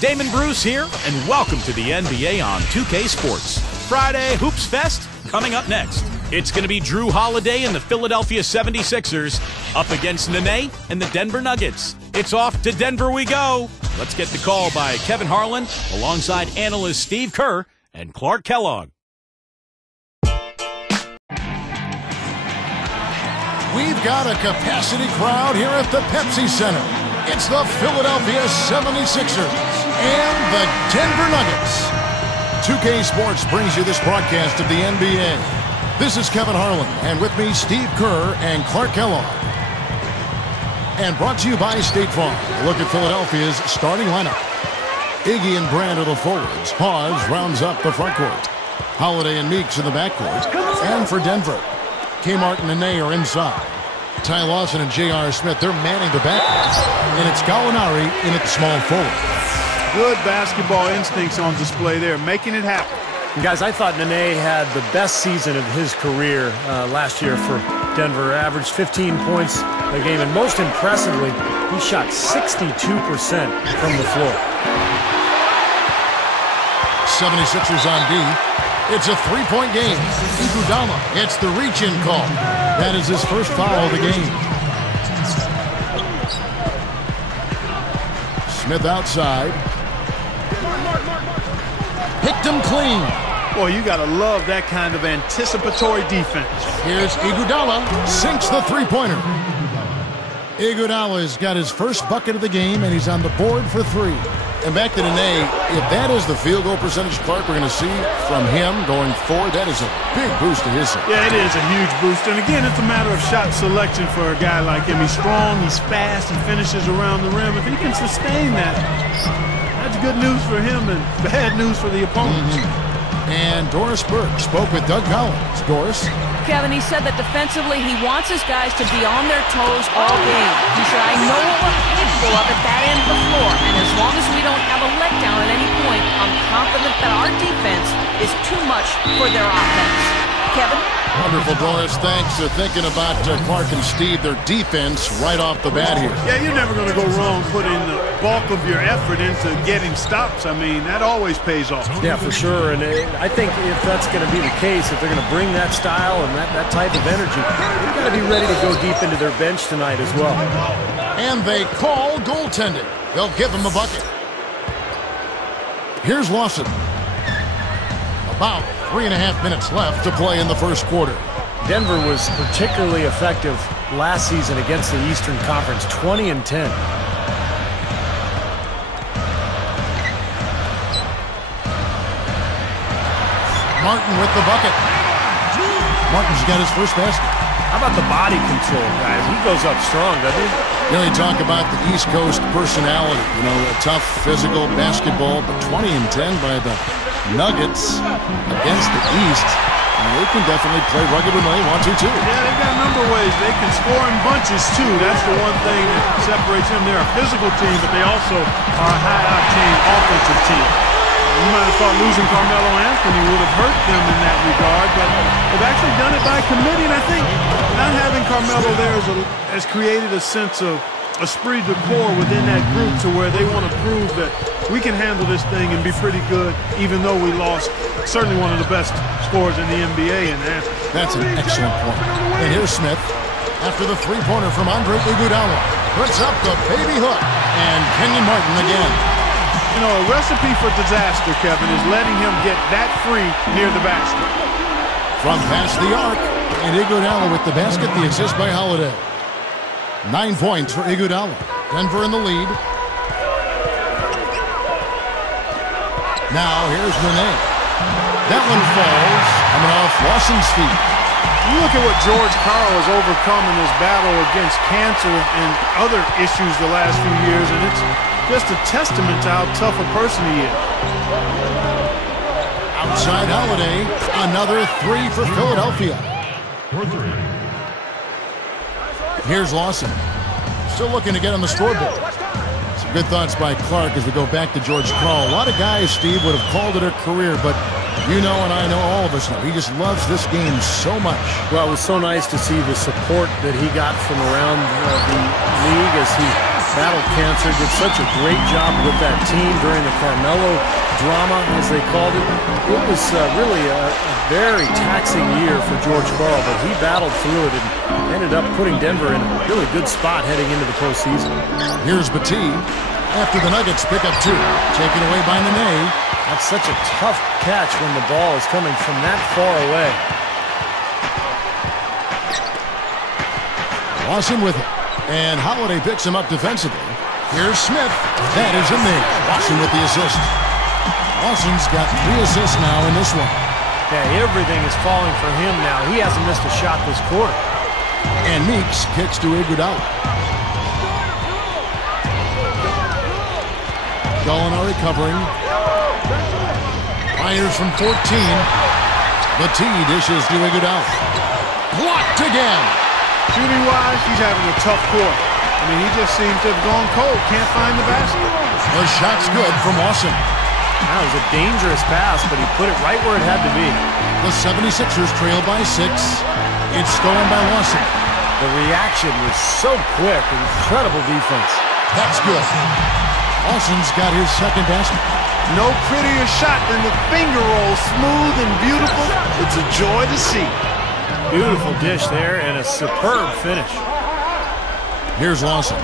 Damon Bruce here, and welcome to the NBA on 2K Sports. Friday Hoops Fest coming up next. It's going to be Drew Holiday and the Philadelphia 76ers up against Nene and the Denver Nuggets. It's off to Denver we go. Let's get the call by Kevin Harlan alongside analyst Steve Kerr and Clark Kellogg. We've got a capacity crowd here at the Pepsi Center. It's the Philadelphia 76ers and the Denver Nuggets. 2K Sports brings you this broadcast of the NBA. This is Kevin Harlan, and with me, Steve Kerr and Clark Kellogg. And brought to you by State Farm. A look at Philadelphia's starting lineup. Iggy and Brand are the forwards. Hawes rounds up the front court. Holiday and Meeks in the backcourt. And for Denver, Kmart and Nene are inside. Ty Lawson and J.R. Smith, they're manning the backcourt. And it's Gallinari in at the small forward. Good basketball instincts on display there, making it happen. Guys, I thought Nene had the best season of his career last year for Denver. Averaged 15 points a game, and most impressively, he shot 62% from the floor. 76ers on D. It's a three-point game. Iguodala gets the reach-in call. That is his first foul of the game. Smith outside. Picked him clean. Boy, you got to love that kind of anticipatory defense. Here's Iguodala. Sinks the three-pointer. Iguodala's got his first bucket of the game, and he's on the board for three. And back to Nene, if that is the field goal percentage, Clark, we're going to see from him going forward, that is a big boost to his side. Yeah, it is a huge boost. And again, it's a matter of shot selection for a guy like him. He's strong, he's fast, he finishes around the rim. If he can sustain that, that's good news for him and bad news for the opponents. And Doris Burke spoke with Doug Collins. Doris? Kevin, he said that defensively he wants his guys to be on their toes all game. He said, I know what we're capable of at that end of the floor, and as long as we don't have a letdown at any point, I'm confident that our defense is too much for their offense. Kevin? Wonderful, Doris. Thanks for thinking about Clark and Steve, their defense right off the bat here. Yeah, you're never going to go wrong putting the bulk of your effort into getting stops. I mean, that always pays off. Yeah, for sure. And I think if that's going to be the case, if they're going to bring that style and that type of energy, they've got to be ready to go deep into their bench tonight as well. And they call goaltending. They'll give him a bucket. Here's Lawson. About 3.5 minutes left to play in the first quarter. Denver was particularly effective last season against the Eastern Conference, 20-10. Martin with the bucket. Martin's got his first basket. How about the body control, guys? He goes up strong, doesn't he? You know, you talk about the East Coast personality. You know, a tough physical basketball, but 20-10 by the Nuggets against the East. And they can definitely play rugged when they want to, too. Yeah, they've got a number of ways. They can score in bunches, too. That's the one thing that separates them. They're a physical team, but they also are a high-octane offensive team. You might have thought losing Carmelo Anthony would have hurt them in that regard, but they've actually done it by committee, and I think not having Carmelo there has created a sense of esprit de corps within that group to where they want to prove that we can handle this thing and be pretty good, even though we lost certainly one of the best scorers in the NBA in Anthony. That's an excellent point. And here's Smith after the three-pointer from Andre Iguodala. Puts up the baby hook, and Kenyon Martin again. You know, a recipe for disaster, Kevin, is letting him get that free near the basket. From past the arc, and Iguodala with the basket, the assist by Holiday. 9 points for Iguodala. Denver in the lead. Now here's Nene. That one falls, coming off Lawson's feet. You look at what George Karl has overcome in his battle against cancer and other issues the last few years, and it's just a testament to how tough a person he is. Outside Holiday, another three for Philadelphia. Here's Lawson. Still looking to get on the scoreboard. Some good thoughts by Clark as we go back to George Karl. A lot of guys, Steve, would have called it a career, but you know and I know, all of us know, he just loves this game so much. Well, it was so nice to see the support that he got from around the league as he battled cancer, did such a great job with that team during the Carmelo drama, as they called it. It was really a very taxing year for George Karl, but he battled through it and ended up putting Denver in a really good spot heading into the postseason. Here's Batie after the Nuggets pick up 2. Taken away by Nene. That's such a tough catch when the ball is coming from that far away. Lawson with it. And Holiday picks him up defensively. Here's Smith. That is a miss. Lawson with the assist. Lawson's got 3 assists now in this one. Yeah, everything is falling for him now. He hasn't missed a shot this quarter. And Meeks kicks to Iguodala. Gallinari covering. Fires from 14. Batie dishes to Iguodala. Blocked again. Shooting-wise, he's having a tough quarter. I mean, he just seems to have gone cold. Can't find the basket. The shot's good from Lawson. That was a dangerous pass, but he put it right where it had to be. The 76ers trail by 6. It's stolen by Lawson. The reaction was so quick. Incredible defense. That's good. Lawson's got his second basket. No prettier shot than the finger roll. Smooth and beautiful. It's a joy to see. Beautiful dish there and a superb finish. Here's Lawson.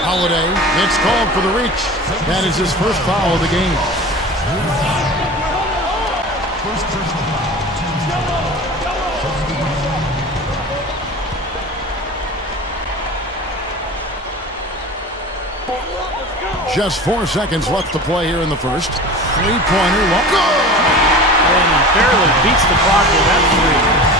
Holiday, it's called for the reach. That is his first foul of the game. Just 4 seconds left to play here in the first. Three-pointer, good! And he barely beats the clock with that 3.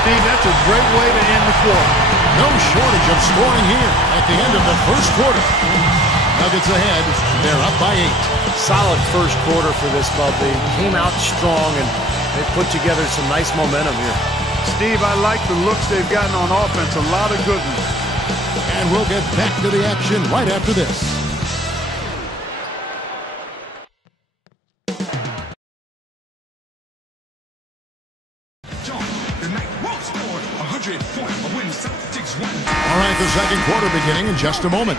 Steve, that's a great way to end the quarter. No shortage of scoring here at the end of the first quarter. Nuggets ahead. They're up by 8. Solid first quarter for this club. They came out strong and they put together some nice momentum here. Steve, I like the looks they've gotten on offense. A lot of good ones. And we'll get back to the action right after this. All right, the second quarter beginning in just a moment.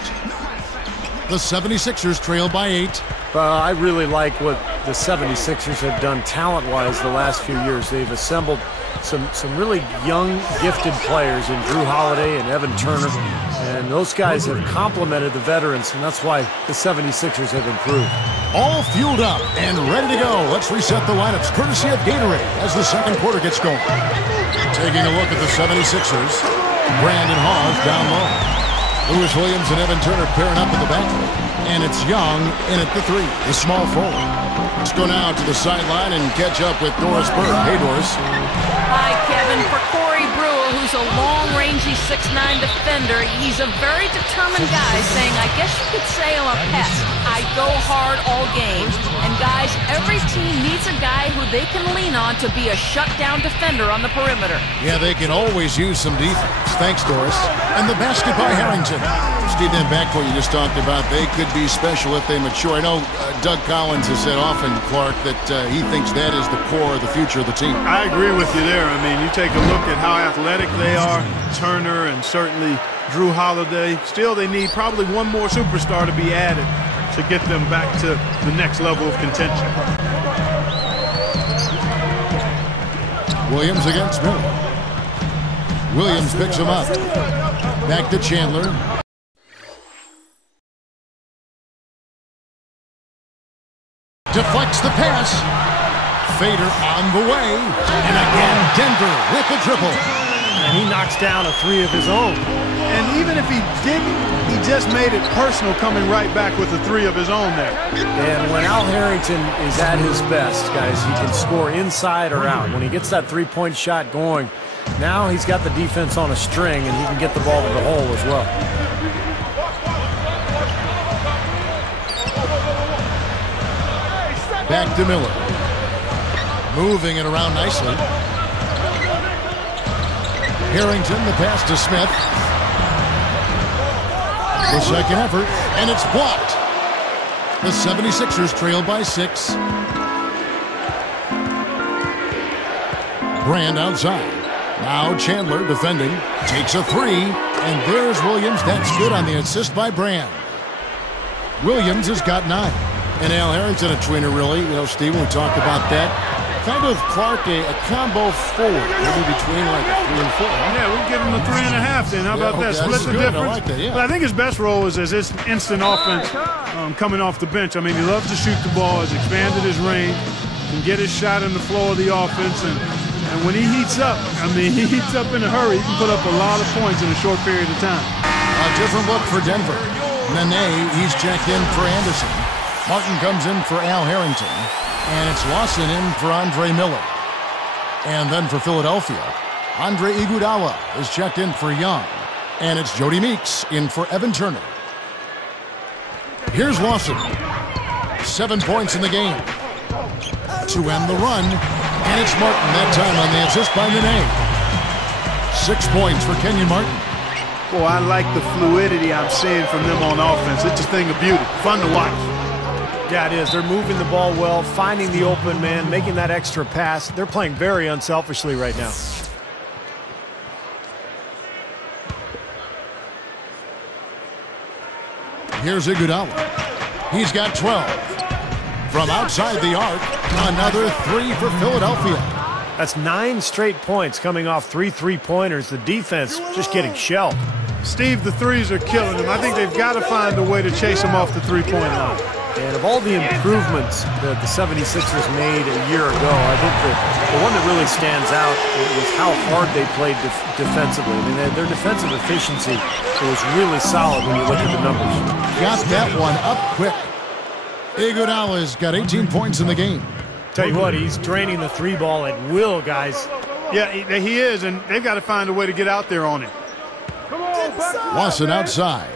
The 76ers trail by 8. I really like what the 76ers have done talent-wise the last few years. They've assembled some really young, gifted players in Drew Holiday and Evan Turner, and those guys have complemented the veterans, and that's why the 76ers have improved. All fueled up and ready to go. Let's reset the lineups courtesy of Gatorade as the second quarter gets going. Taking a look at the 76ers, Brandon Hawes down low. Lewis Williams and Evan Turner pairing up in the back. And it's Young in at the 3, the small forward. Let's go now to the sideline and catch up with Doris Burke. Hey, Doris. Hi, Kevin. For Corey Brewer, who's a long-rangey 6'9 defender, he's a very determined guy, saying, I guess you could say I'm a pest. I go hard all game. And, guys, every team needs a guy who they can lean on to be a shutdown defender on the perimeter. Yeah, they can always use some defense. Thanks, Doris. And the basket by Harrington. Steve, that backcourt you just talked about, they could be special if they mature. I know Doug Collins has said often, Clark, that he thinks that is the core of the future of the team. I agree with you there. I mean, you take a look at how athletic they are, Turner and certainly Drew Holiday. Still, they need probably one more superstar to be added to get them back to the next level of contention. Williams against Miller. Williams picks him up. Back to Chandler. Deflects the pass. Fader on the way. And again, Denver with the triple. And he knocks down a 3 of his own. And even if he didn't, he just made it personal coming right back with a 3 of his own there. And when Al Harrington is at his best, guys, he can score inside or out. When he gets that 3-point shot going, now he's got the defense on a string and he can get the ball to the hole as well. Back to Miller. Moving it around nicely. Harrington, the pass to Smith. The second effort, and it's blocked. The 76ers trail by 6. Brand outside. Now Chandler defending. Takes a 3, and there's Williams. That's good on the assist by Brand. Williams has got 9. And Al Harrington, a tweener, really. You know, Steve, we talked about that. Kind of Clark, a combo forward, maybe between like a 3 and 4. Huh? Yeah, we'll give him the 3.5 then. How about that? Split the difference. I like that, yeah. But I think his best role is as this instant offense coming off the bench. I mean, he loves to shoot the ball, has expanded his range, can get his shot in the flow of the offense, and when he heats up, I mean, he heats up in a hurry. He can put up a lot of points in a short period of time. A different look for Denver. Nene, he's checked in for Anderson. Martin comes in for Al Harrington. And it's Lawson in for Andre Miller. And then for Philadelphia, Andre Iguodala is checked in for Young. And it's Jody Meeks in for Evan Turner. Here's Lawson. 7 points in the game. To end the run. And it's Martin that time on the assist by Nene. 6 points for Kenyon Martin. Boy, I like the fluidity I'm seeing from them on offense. It's a thing of beauty. Fun to watch. Yeah, it is. They're moving the ball well, finding the open man, making that extra pass. They're playing very unselfishly right now. Here's Iguodala. He's got 12. From outside the arc, another 3 for Philadelphia. That's 9 straight points coming off 3 three-pointers. The defense just getting shelled. Steve, the threes are killing them. I think they've got to find a way to chase them off the three-point line. And of all the improvements that the 76ers made a year ago, I think the one that really stands out was how hard they played defensively. I mean, their defensive efficiency was really solid when you look at the numbers. Got that one up quick. Iguodala's got 18 points in the game. Tell you what, he's draining the 3 ball at will, guys. Yeah, he is, and they've got to find a way to get out there on him. Lawson outside.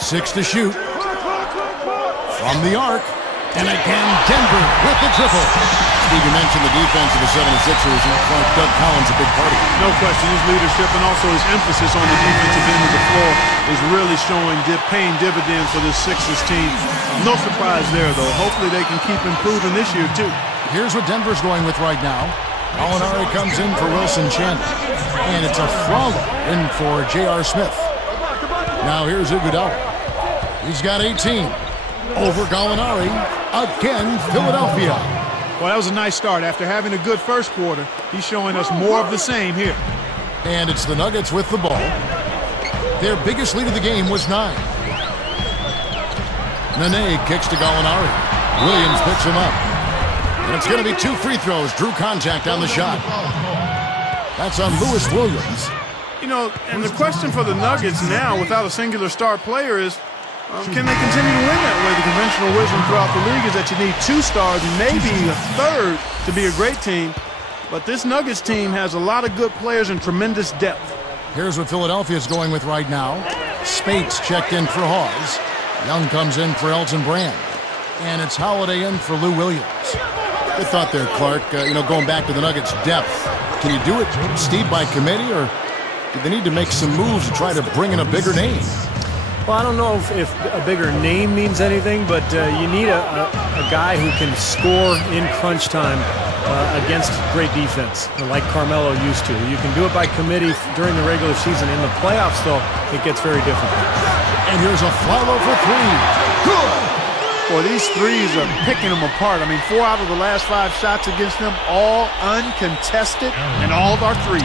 6 to shoot. From the arc. And again, Denver with the triple. Steve, you mentioned the defense of the 76ers. Doug Collins a big part of it. No question. His leadership and also his emphasis on the defensive end of the floor is really paying dividends for this Sixers team. No surprise there, though. Hopefully they can keep improving this year, too. Here's what Denver's going with right now. Gallinari comes in for Wilson Chandler. And it's a Frollo in for J.R. Smith. Now here's Iguodala. He's got 18. Over Gallinari. Again, Philadelphia. Well, that was a nice start. After having a good first quarter, he's showing us more of the same here. And it's the Nuggets with the ball. Their biggest lead of the game was 9. Nene kicks to Gallinari. Williams picks him up. And it's going to be 2 free throws. Drew contact on the shot. That's on Lewis Williams. You know, and the question for the Nuggets now, without a singular star player, is can they continue to win that way? The conventional wisdom throughout the league is that you need 2 stars, maybe a third, to be a great team. But this Nuggets team has a lot of good players and tremendous depth. Here's what Philadelphia's going with right now. Spates checked in for Hawes. Young comes in for Elton Brand. And it's Holiday in for Lou Williams. Good thought there, Clark. Going back to the Nuggets' depth. Can you do it, Steve, by committee, or do they need to make some moves to try to bring in a bigger name? Well, I don't know if a bigger name means anything, but you need a guy who can score in crunch time against great defense, like Carmelo used to. You can do it by committee during the regular season. In the playoffs, though, it gets very difficult. And here's a follow for 3. Good! Boy, these threes are picking them apart. I mean, 4 out of the last 5 shots against them, all uncontested, and all are threes.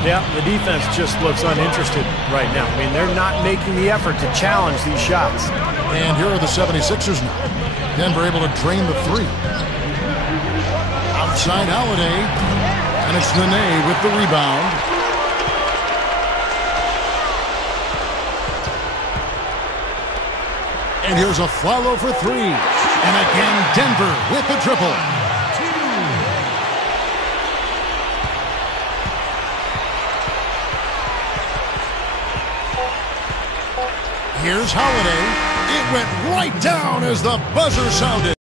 Yeah, the defense just looks uninterested right now. I mean, they're not making the effort to challenge these shots. And here are the 76ers now. Denver able to drain the 3. Outside Holiday. And it's Nene with the rebound. And here's a follow for 3. And again, Denver with the triple. Here's Holiday. It went right down as the buzzer sounded.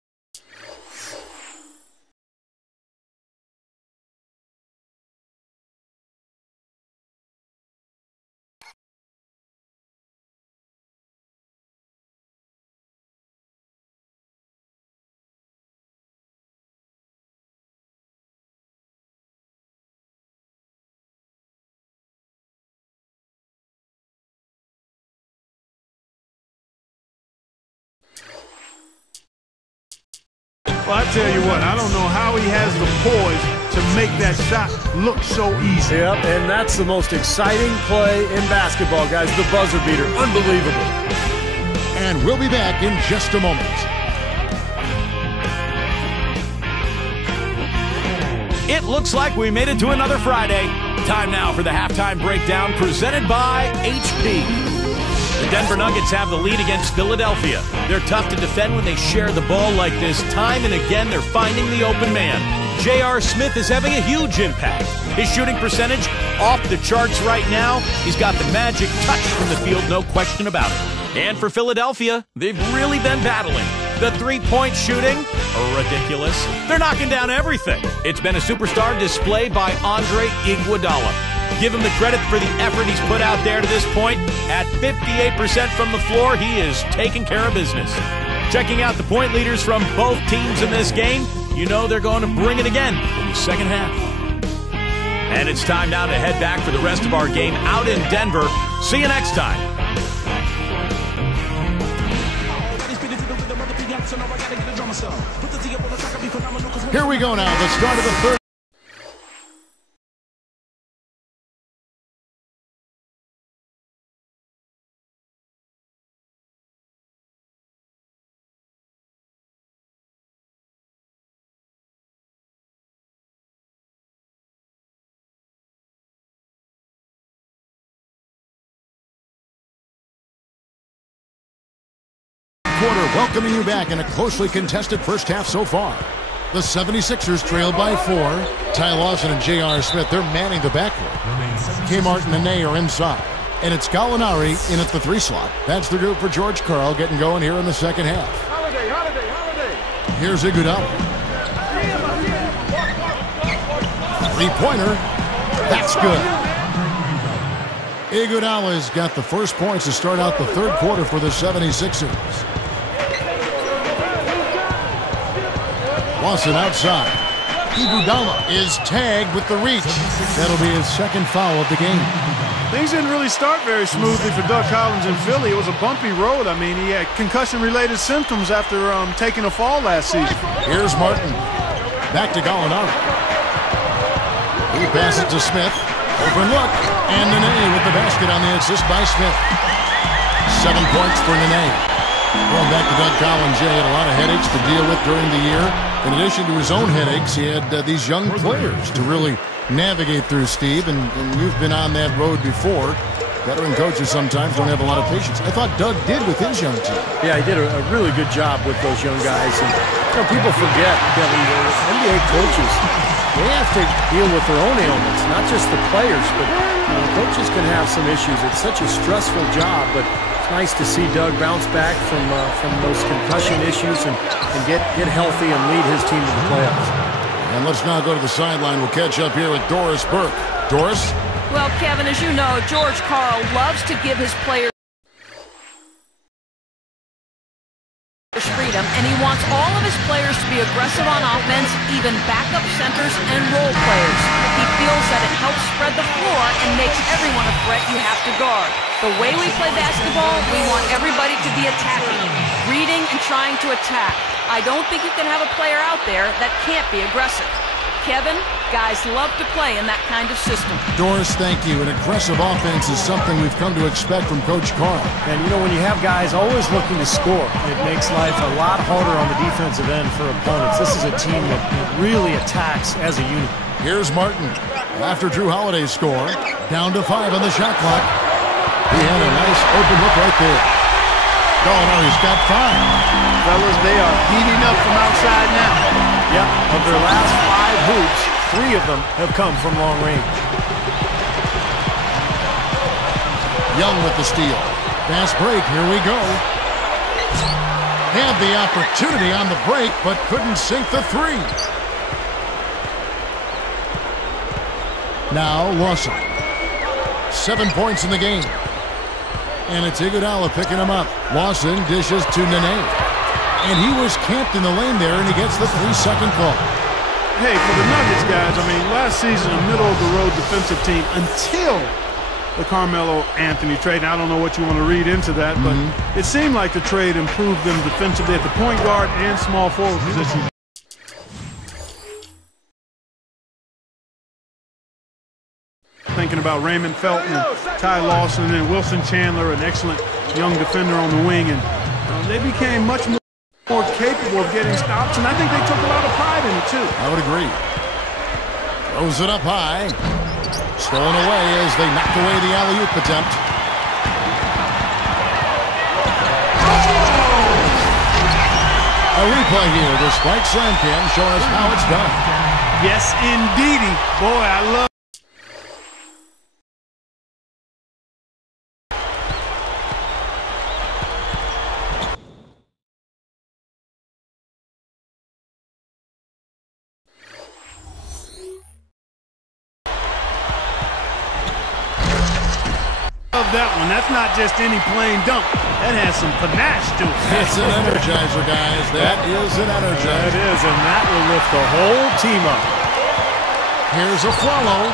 Well, I tell you what, I don't know how he has the poise to make that shot look so easy. Yep, and that's the most exciting play in basketball, guys. The buzzer beater. Unbelievable. And we'll be back in just a moment. It looks like we made it to another Friday. Time now for the halftime breakdown presented by HP. The Denver Nuggets have the lead against Philadelphia. They're tough to defend when they share the ball like this. Time and again, they're finding the open man. J.R. Smith is having a huge impact. His shooting percentage off the charts right now. He's got the magic touch from the field, no question about it. And for Philadelphia, they've really been battling. The three-point shooting, ridiculous. They're knocking down everything. It's been a superstar display by Andre Iguodala. Give him the credit for the effort he's put out there to this point. At 58% from the floor, he is taking care of business. Checking out the point leaders from both teams in this game, you know they're going to bring it again in the second half. And it's time now to head back for the rest of our game out in Denver. See you next time. Here we go now, the start of the third. Quarter welcoming you back in a closely contested first half so far. The 76ers trailed by 4. Ty Lawson and J.R. Smith, they're manning the backcourt. Kmart and Nene are inside. And it's Gallinari in at the 3 slot. That's the group for George Karl getting going here in the second half. Holiday. Here's Iguodala. Three-pointer. That's good. Iguodala's got the first points to start out the third quarter for the 76ers. Lawson outside. Iguodala is tagged with the reach. That'll be his second foul of the game. Things didn't really start very smoothly for Doug Collins in Philly. It was a bumpy road. I mean, he had concussion-related symptoms after taking a fall last season. Here's Martin. Back to Gallinari. He passes to Smith. Open look. And Nene with the basket on the assist by Smith. 7 points for Nene. Going back to Doug Collins, he had a lot of headaches to deal with during the year. In addition to his own headaches, he had these young players to really navigate through, Steve, and you've been on that road before. Veteran coaches sometimes don't have a lot of patience. I thought Doug did with his young team. Yeah, he did a really good job with those young guys. And people forget, Kevin, NBA coaches, they have to deal with their own ailments, not just the players, but the coaches can have some issues. It's such a stressful job, but it's nice to see Doug bounce back from those concussion issues and get healthy and lead his team to the playoffs. And let's now go to the sideline. We'll catch up here with Doris Burke. Doris? Well, Kevin, as you know, George Karl loves to give his players freedom, and he wants all of his players to be aggressive on offense, even backup centers and role players. He feels that it helps spread the floor and makes everyone a threat you have to guard. The way we play basketball, we want everybody to be attacking, reading and trying to attack. I don't think you can have a player out there that can't be aggressive. Kevin, guys love to play in that kind of system. Doris, thank you. An aggressive offense is something we've come to expect from Coach Karl. And, when you have guys always looking to score, it makes life a lot harder on the defensive end for opponents. This is a team that really attacks as a unit. Here's Martin. After Drew Holiday's score, down to 5 on the shot clock. He had a nice open look right there. Gallinari's got 5. Fellas, they are heating up from outside now. Yep, of their last 5 hoops, 3 of them have come from long range. Young with the steal. Fast break, here we go. Had the opportunity on the break, but couldn't sink the three. Now Lawson. 7 points in the game. And it's Iguodala picking him up. Lawson dishes to Nene. And he was camped in the lane there, and he gets the 3-second call. Hey, for the Nuggets, guys, I mean, last season, a middle-of-the-road defensive team until the Carmelo Anthony trade. Now, I don't know what you want to read into that, but it seemed like the trade improved them defensively at the point guard and small forward positions. Thinking about Raymond Felton and Ty Lawson and then Wilson Chandler, an excellent young defender on the wing, and they became much more capable of getting stops, and I think they took a lot of pride in it too. I would agree. Throws it up high. Stolen away as they knock away the alley-oop attempt. A replay here. The Spike Slam Cam showing us how it's done. Yes, indeedy. Boy, I love that one. That's not just any plain dunk. That has some panache to it. It's an energizer, guys. That is an energizer. That is, and that will lift the whole team up. Here's a follow.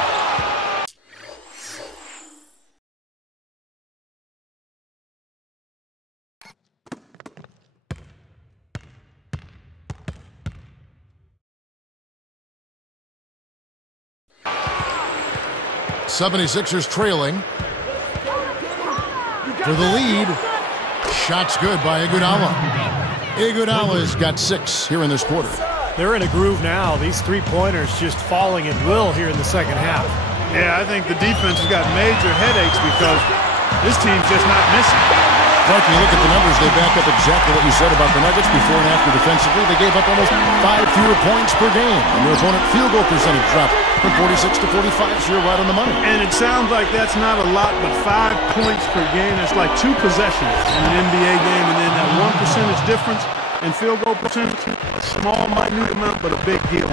'76ers trailing. For the lead, shots good by Iguodala. Iguodala's got 6 here in this quarter. They're in a groove now. These three-pointers just falling at will here in the second half. Yeah, I think the defense has got major headaches because this team's just not missing. Clark, you look at the numbers, they back up exactly what you said about the Nuggets before and after defensively. They gave up almost 5 fewer points per game, and their opponent field goal percentage dropped from 46 to 45, so you're right on the money. And it sounds like that's not a lot, but 5 points per game, that's like 2 possessions in an NBA game, and then that 1 percentage difference in field goal percentage, a small, minute amount, but a big deal.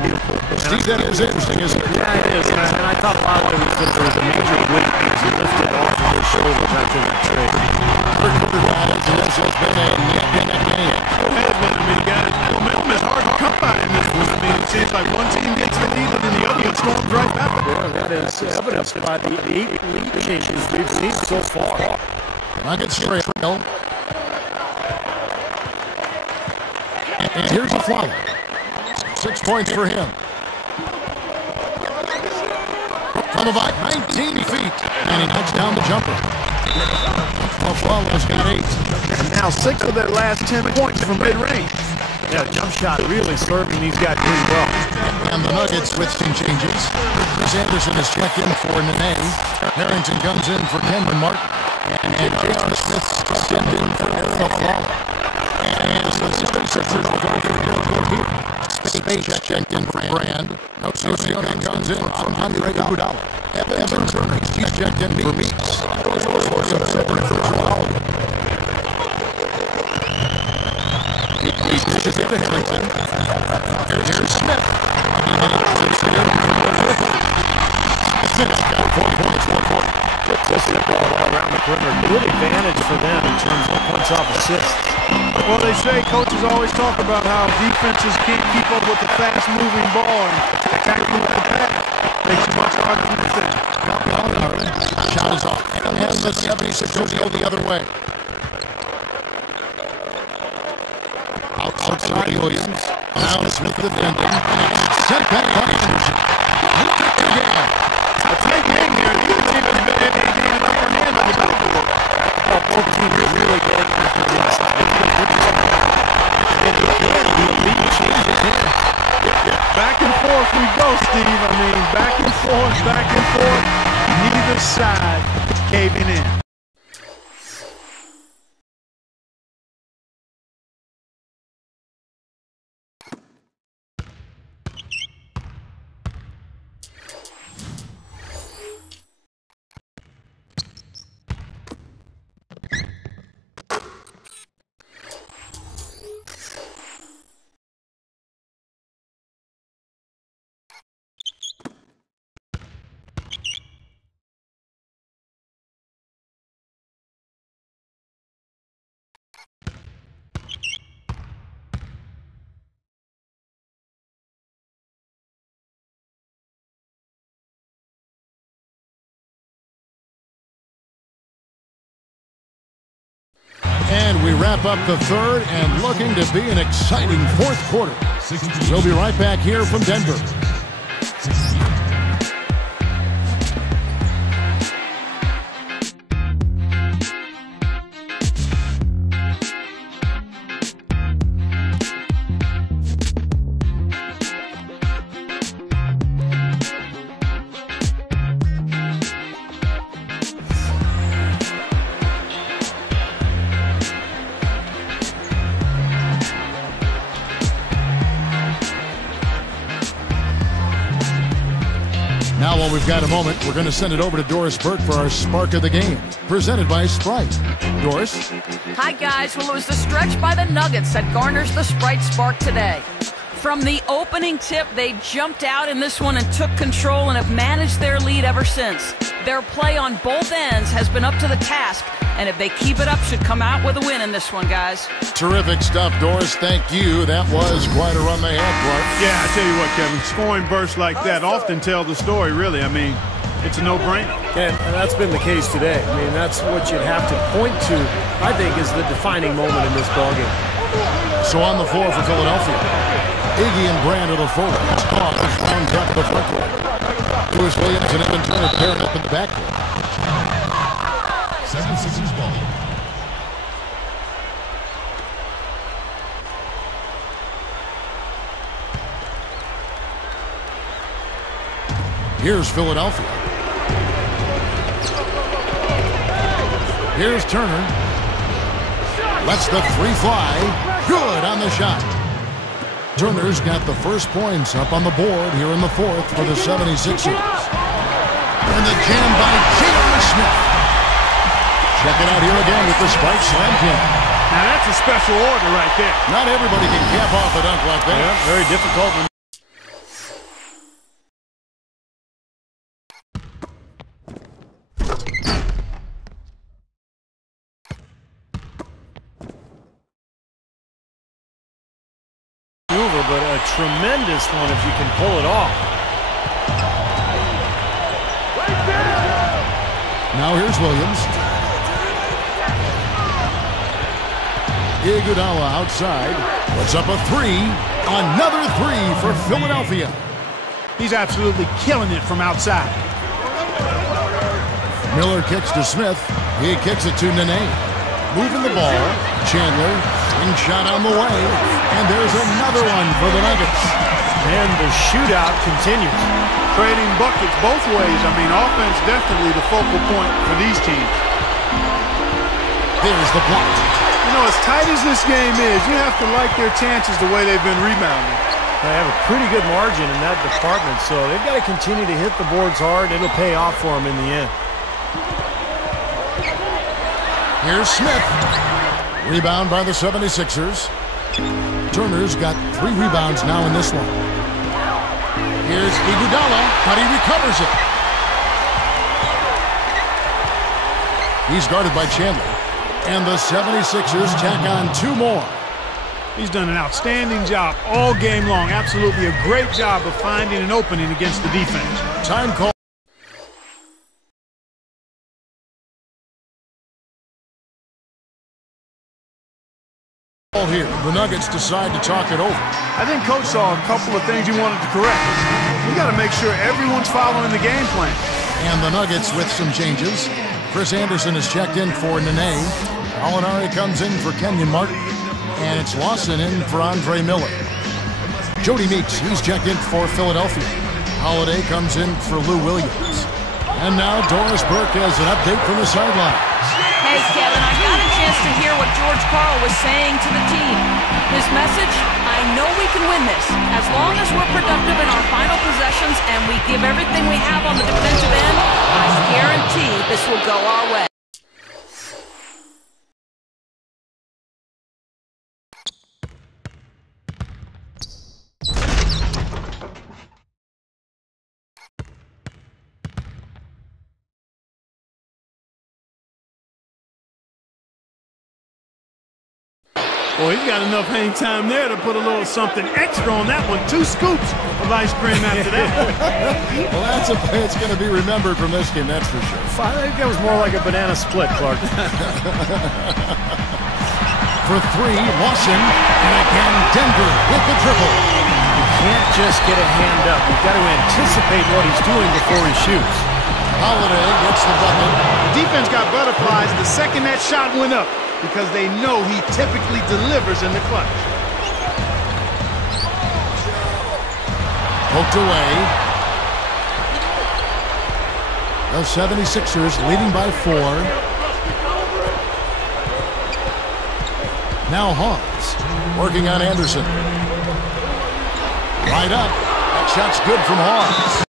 Steve, that is interesting, isn't it? Yeah, it is. And I thought a lot of it was that there was a major weight being lifted off of their shoulders after that trade. Momentum is hard to come by in this one. I mean, it seems like one team gets the lead and then the other one storms right back. Yeah, that is evidenced by the 8 lead changes we've seen so far. Nuggets trail. And here's a follow. 6 points for him. From about 19 feet. And he knocks down the jumper. Flawless got 8. And now 6 of their last 10 points from mid-range. Yeah, jump shot really serving these guys pretty well. And the Nuggets with some changes. Chris Anderson is checked in for Nene. Harrington comes in for Kendon Martin. And Jason Smith stepped in for Ariel Flawless. And the 76ers will go for Gilmore here. Spade checked in for Brand. Nocioni comes in from Andre Iguodala. Evan Turner, he's checked in for Beats. He's dishes into Harrington. Here's Smith. Smith's got 4 points, 1 point. Just the ball around the perimeter. Good advantage for them in terms of points off assists. Well, they say coaches always talk about how defenses can't keep up with the fast-moving ball and attacking with the pass makes it much harder to defend. Shot is off. And the 76ers go the other way. Outside Williams. Now Smith defending. Sent back by Anderson. A tight game here. Neither team has been able to get an upper hand on the backboard. Both teams are really getting after the inside. Back and forth we go, Steve. I mean, back and forth, back and forth. Neither side is caving in. And we wrap up the third and looking to be an exciting fourth quarter. We'll be right back here from Denver. Now, while we've got a moment, we're going to send it over to Doris Burke for our Spark of the Game, presented by Sprite. Doris? Hi, guys. Well, it was the stretch by the Nuggets that garners the Sprite Spark today. From the opening tip, they jumped out in this one and took control and have managed their lead ever since. Their play on both ends has been up to the task, and if they keep it up, should come out with a win in this one, guys. Terrific stuff, Doris. Thank you. That was quite a run they had, Clark. Yeah, I tell you what, Kevin, scoring bursts like that often tell the story, really. I mean, it's a no-brainer. And that's been the case today. I mean, that's what you'd have to point to, I think, is the defining moment in this ballgame. So on the floor for Philadelphia, Iggy and Brand are the forwards. Hawes round up the front court. Lewis Williams and Evan Turner paired up in the backcourt. 76ers ball. Here's Philadelphia. Here's Turner. Lets the three fly. Good on the shot. Turner's got the first points up on the board here in the fourth for the 76ers. And the jam by J.R. Smith. Check it out here again with the Sprite Slam Jam. Now, that's a special order right there. Not everybody can cap off a dunk like that. Yeah, very difficult. But a tremendous one if you can pull it off. Now here's Williams. Iguodala outside. Puts up a three. Another three for Philadelphia. He's absolutely killing it from outside. Miller kicks to Smith. He kicks it to Nene. Moving the ball. Chandler. Swing shot on the way. And there's another one for the Nuggets. And the shootout continues. Trading buckets both ways. I mean, offense definitely the focal point for these teams. There's the block. You know, as tight as this game is, you have to like their chances the way they've been rebounding. They have a pretty good margin in that department, so they've got to continue to hit the boards hard. It'll pay off for them in the end. Here's Smith. Rebound by the 76ers. Turner's got 3 rebounds now in this one. Here's Iguodala, but he recovers it. He's guarded by Chandler. And the 76ers tack on 2 more. He's done an outstanding job all game long. Absolutely a great job of finding an opening against the defense. Time call. Here, the Nuggets decide to talk it over. I think Coach saw a couple of things he wanted to correct. We got to make sure everyone's following the game plan. And the Nuggets with some changes. Chris Anderson is checked in for Nene. Alinari comes in for Kenyon Martin. And it's Lawson in for Andre Miller. Jody Meeks, he's checked in for Philadelphia. Holiday comes in for Lou Williams. And now Doris Burke has an update from the sideline. Hey, Kevin, I got a chance to hear what George Karl was saying to the team. His message, I know we can win this. As long as we're productive in our final possessions and we give everything we have on the defensive end, I guarantee this will go our way. Well, he's got enough hang time there to put a little something extra on that one. 2 scoops of ice cream after that. Well, that's a play that's going to be remembered from this game, that's for sure. I think that was more like a banana split, Clark. for three. Lawson. And again, Denver with the triple. You can't just get a hand up. You've got to anticipate what he's doing before he shoots. Holiday gets the bucket. The defense got butterflies the second that shot went up because they know he typically delivers in the clutch. Poked away. The 76ers leading by 4. Now Hawes working on Anderson. Right up. That shot's good from Hawes.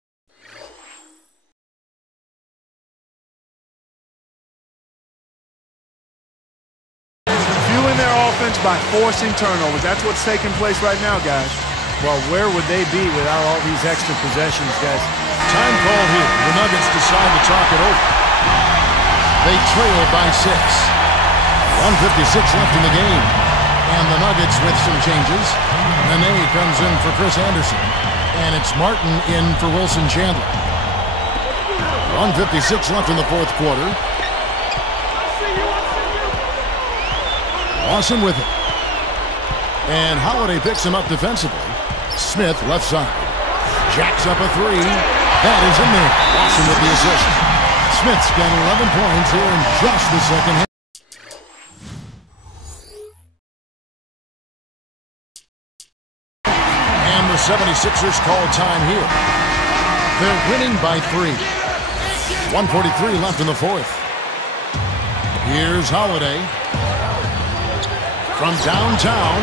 Fueling their offense by forcing turnovers. That's what's taking place right now, guys. Well, where would they be without all these extra possessions, guys? Time call here. The Nuggets decide to talk it over. They trail by 6. 1:56 left in the game. And the Nuggets with some changes. Nene comes in for Chris Anderson. And it's Martin in for Wilson Chandler. 1:56 left in the fourth quarter. Lawson with it. And Holiday picks him up defensively. Smith left side. Jacks up a three. That is in there. Lawson with the assist. Smith's got 11 points here in just the second half. And the 76ers call time here. They're winning by 3. 1:43 left in the fourth. Here's Holiday. From downtown,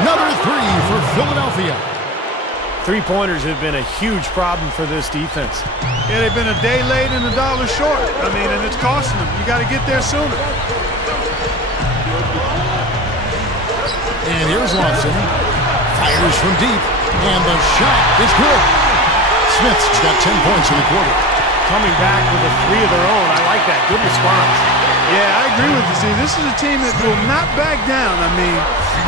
another three for Philadelphia. Three-pointers have been a huge problem for this defense. Yeah, they've been a day late and $1 short. I mean, and it's costing them. You got to get there sooner. And here's Lawson. Fires from deep, and the shot is good. Smith's got 10 points in the quarter. Coming back with a three of their own. I like that. Good response. Yeah, I agree with you. See, this is a team that will not back down. I mean,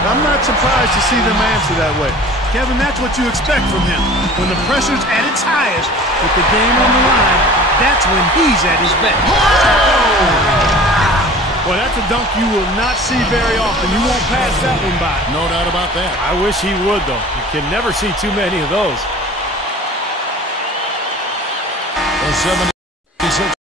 I'm not surprised to see them answer that way. Kevin, that's what you expect from him. When the pressure's at its highest, with the game on the line, that's when he's at his best. Well, that's a dunk you will not see very often. You won't pass that one by. No doubt about that. I wish he would, though. You can never see too many of those. The 76.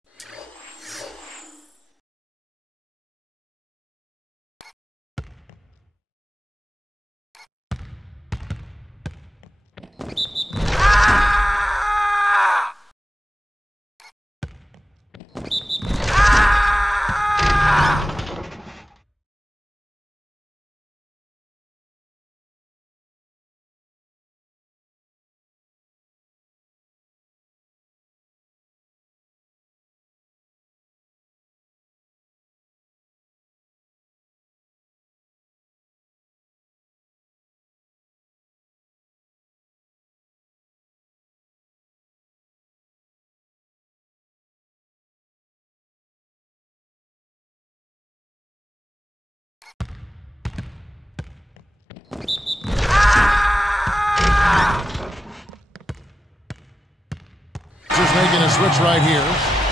Making a switch right here.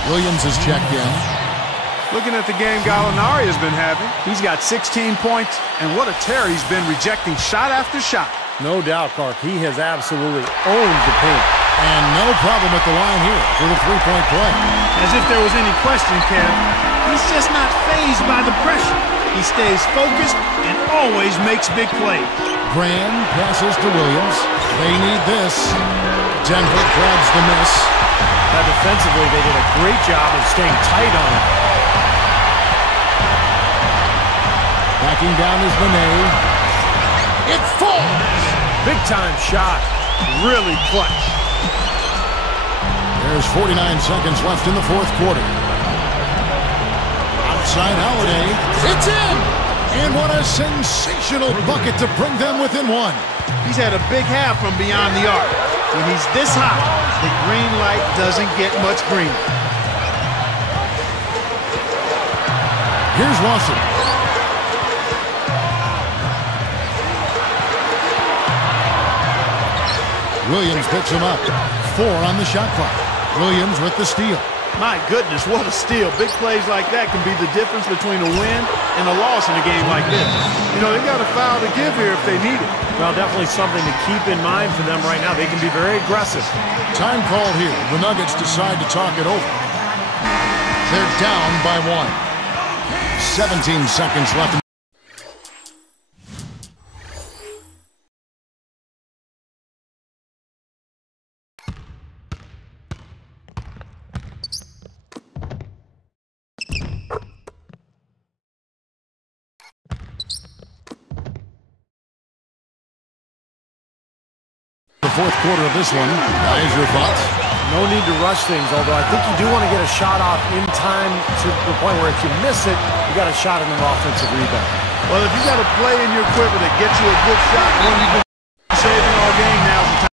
Williams has checked in. Looking at the game Gallinari has been having, he's got 16 points, and what a tear he's been rejecting shot after shot. No doubt, Clark. He has absolutely owned the paint. And no problem at the line here for the three-point play. As if there was any question, Kev. He's just not fazed by the pressure. He stays focused and always makes big plays. Graham passes to Williams. They need this. Denver grabs the miss. Now defensively, they did a great job of staying tight on him. Backing down is Nene. It falls! Big-time shot. Really clutch. There's 49 seconds left in the fourth quarter. Outside Holiday. It's in! And what a sensational bucket to bring them within one. He's had a big half from beyond the arc. When he's this hot, the green light doesn't get much greener. Here's Lawson. Williams picks him up. 4 on the shot clock. Williams with the steal. My goodness, what a steal. Big plays like that can be the difference between a win and a loss in a game like this. You know, they got a foul to give here if they need it. Well, definitely something to keep in mind for them right now. They can be very aggressive. Time called here. The Nuggets decide to talk it over. They're down by 1. 17 seconds left. Fourth quarter of this one. Guys, your thoughts? No need to rush things, although I think you do want to get a shot off in time to the point where if you miss it, you got a shot in an offensive rebound. Well, if you got a play in your quiver that gets you a good shot, one you've been saving all game, now's the time.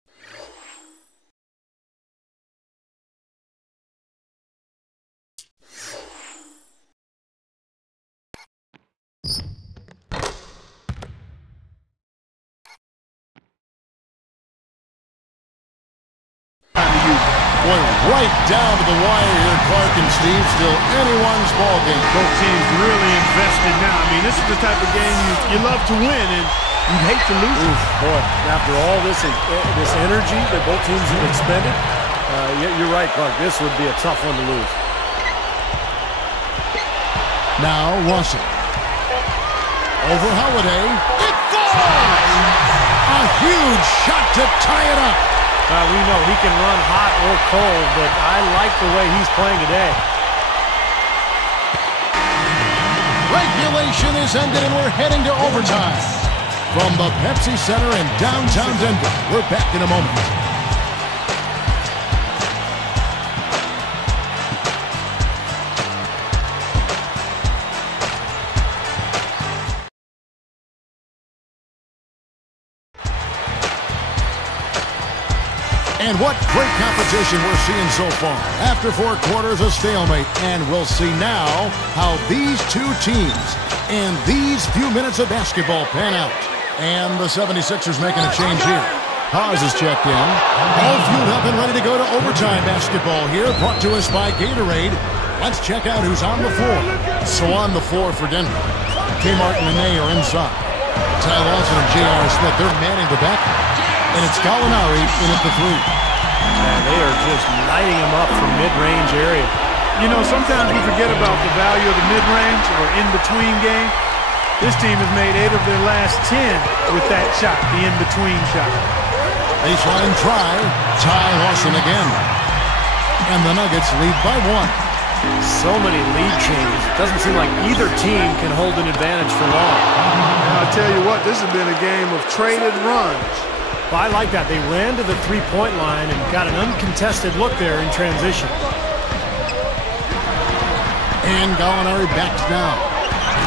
Boy, right down to the wire here, Clark and Steve. Still anyone's ball game. Both teams really invested now. I mean, this is the type of game you love to win, and you'd hate to lose it. Boy, after all this energy that both teams have expended, you're right, Clark. This would be a tough one to lose. Now, Russell. Over Holiday. It falls! A huge shot to tie it up. We know he can run hot or cold, but I like the way he's playing today. Regulation is ended, and we're heading to overtime. From the Pepsi Center in downtown Denver, we're back in a moment. And what great competition we're seeing so far. After 4 quarters, a stalemate. And we'll see now how these two teams and these few minutes of basketball pan out. And the 76ers making a change here. Haas is checked in. All fueled up and ready to go to overtime basketball here. Brought to us by Gatorade. Let's check out who's on the floor. So on the floor for Denver, Kmart and Nene are inside. Ty Lawson and J.R. Smith, they're manning the back. And it's Gallinari in at the 3. Man, they are just lighting him up from mid-range area. You know, sometimes we forget about the value of the mid-range or in-between game. This team has made 8 of their last 10 with that shot, the in-between shot. Baseline try. Ty Lawson again. And the Nuggets lead by 1. So many lead changes. Doesn't seem like either team can hold an advantage for long. I'll tell you what, this has been a game of traded runs. Well, I like that. They ran to the three-point line and got an uncontested look there in transition. And Gallinari backed down.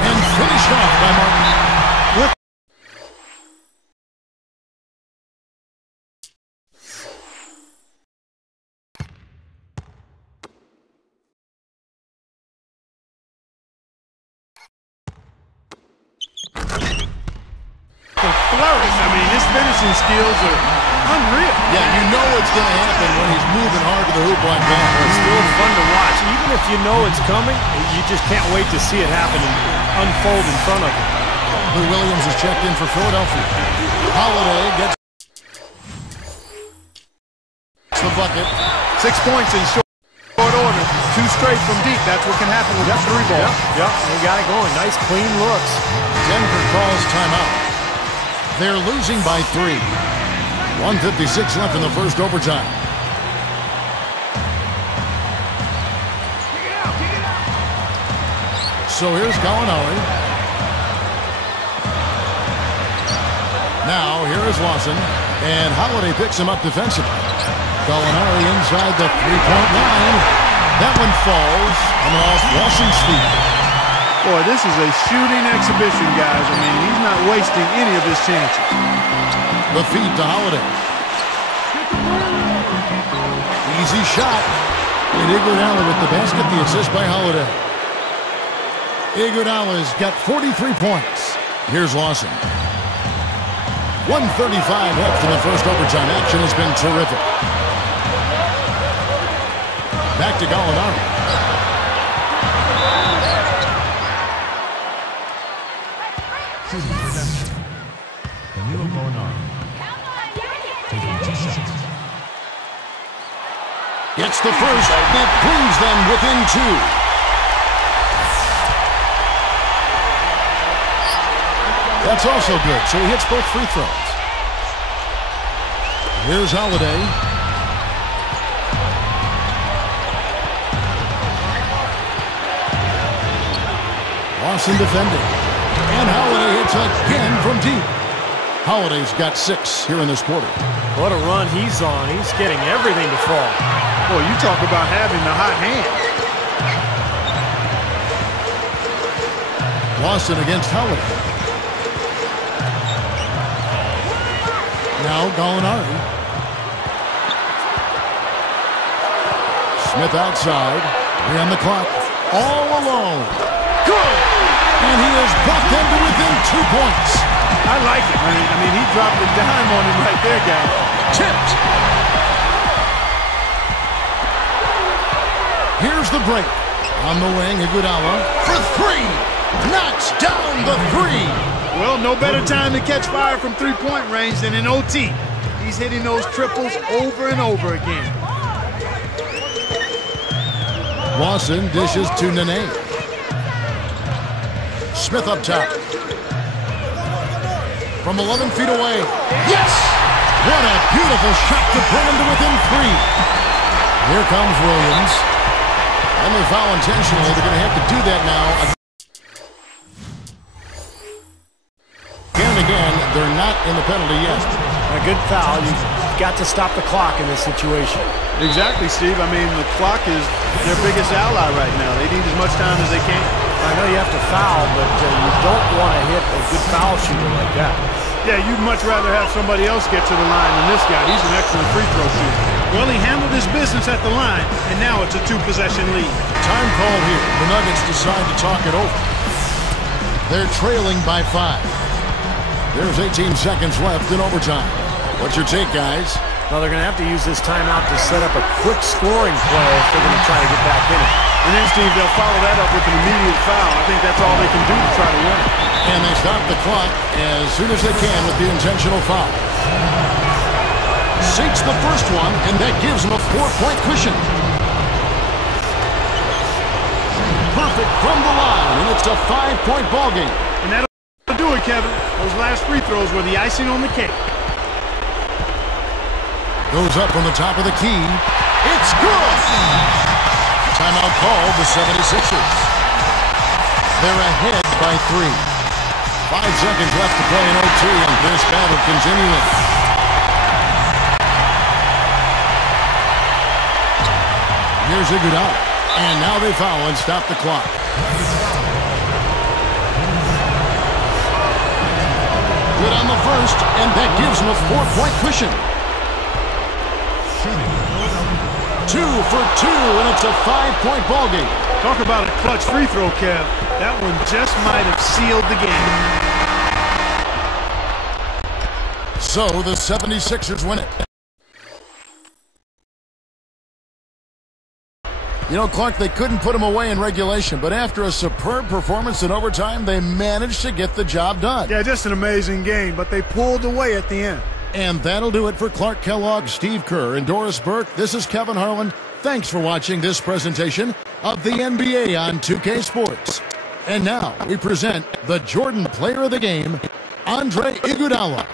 And finished off by Martin. Flourish. I mean, his finishing skills are unreal. Yeah, you know it's going to happen when he's moving hard to the hoop like that. It's still fun to watch. Even if you know it's coming, you just can't wait to see it happen and unfold in front of you. Lou Williams is checked in for Philadelphia. Holiday gets the bucket. 6 points in short order. 2 straight from deep. That's what can happen with the 3 ball. Yep, they got it going. Nice, clean looks. Denver calls timeout. They're losing by 3. 1:56 left in the first overtime. So here's Gallinari. Now here is Lawson. And Holiday picks him up defensively. Gallinari inside the three-point line. That one falls. Coming off Lawson's feet. Boy, this is a shooting exhibition, guys. I mean, he's not wasting any of his chances. The feed to Holiday. Easy shot. And Iguodala with the basket, the assist by Holiday. Iguodala's got 43 points. Here's Lawson. 1:35 left in the first overtime. Action has been terrific. Back to Gallinari. Danilo Gallinari. Taking 2 shots. It's the first that brings them within 2. That's also good, so he hits both free throws. Here's Holiday. Lawson defending. And Holiday hits again from deep. Holiday's got 6 here in this quarter. What a run he's on. He's getting everything to fall. Boy, you talk about having the hot hand. Lawson against Holiday. Now Gallinari. Smith outside. 3 on the clock. All alone. Good! And he has brought them to within 2 points. I like it, man. I mean, he dropped a dime on him right there, guy. Tipped. Here's the break. On the wing, Iguodala for 3. Knocks down the 3. Well, no better time to catch fire from three-point range than in OT. He's hitting those triples over and over again. Lawson dishes to Nene. Smith up top. From 11 feet away. Yes! What a beautiful shot to bring him to within 3. Here comes Williams. And they foul intentionally. They're going to have to do that now. Again, they're not in the penalty yet. A good foul. You've got to stop the clock in this situation. Exactly, Steve. I mean, the clock is their biggest ally right now. They need as much time as they can. I know you have to foul, but you don't want to hit a good foul shooter like that. Yeah, you'd much rather have somebody else get to the line than this guy. He's an excellent free throw shooter. Well, he handled his business at the line, and now it's a 2-possession lead. Time call here. The Nuggets decide to talk it over. They're trailing by 5. There's 18 seconds left in overtime. What's your take, guys? Well, they're going to have to use this timeout to set up a quick scoring play if they're going to try to get back in it. And then, Steve, they'll follow that up with an immediate foul. I think that's all they can do to try to win. And they stop the clock as soon as they can with the intentional foul. Sinks the first one, and that gives them a 4-point cushion. Perfect from the line, and it's a 5-point ball game. And that'll do it, Kevin. Those last free throws were the icing on the cake. Goes up from the top of the key. It's good! Timeout called the 76ers. They're ahead by 3. 5 seconds left to play in OT, and this battle continuing. Here's Iguodala. And now they foul and stop the clock. Good on the first, and that gives them a 4-point cushion. 2 for 2, and it's a 5-point ball game. Talk about a clutch free throw, Kev. That one just might have sealed the game. So the 76ers win it. You know, Clark, they couldn't put him away in regulation, but after a superb performance in overtime, they managed to get the job done. Yeah, just an amazing game, but they pulled away at the end. And that'll do it for Clark Kellogg, Steve Kerr, and Doris Burke. This is Kevin Harlan. Thanks for watching this presentation of the NBA on 2K Sports. And now we present the Jordan Player of the Game, Andre Iguodala.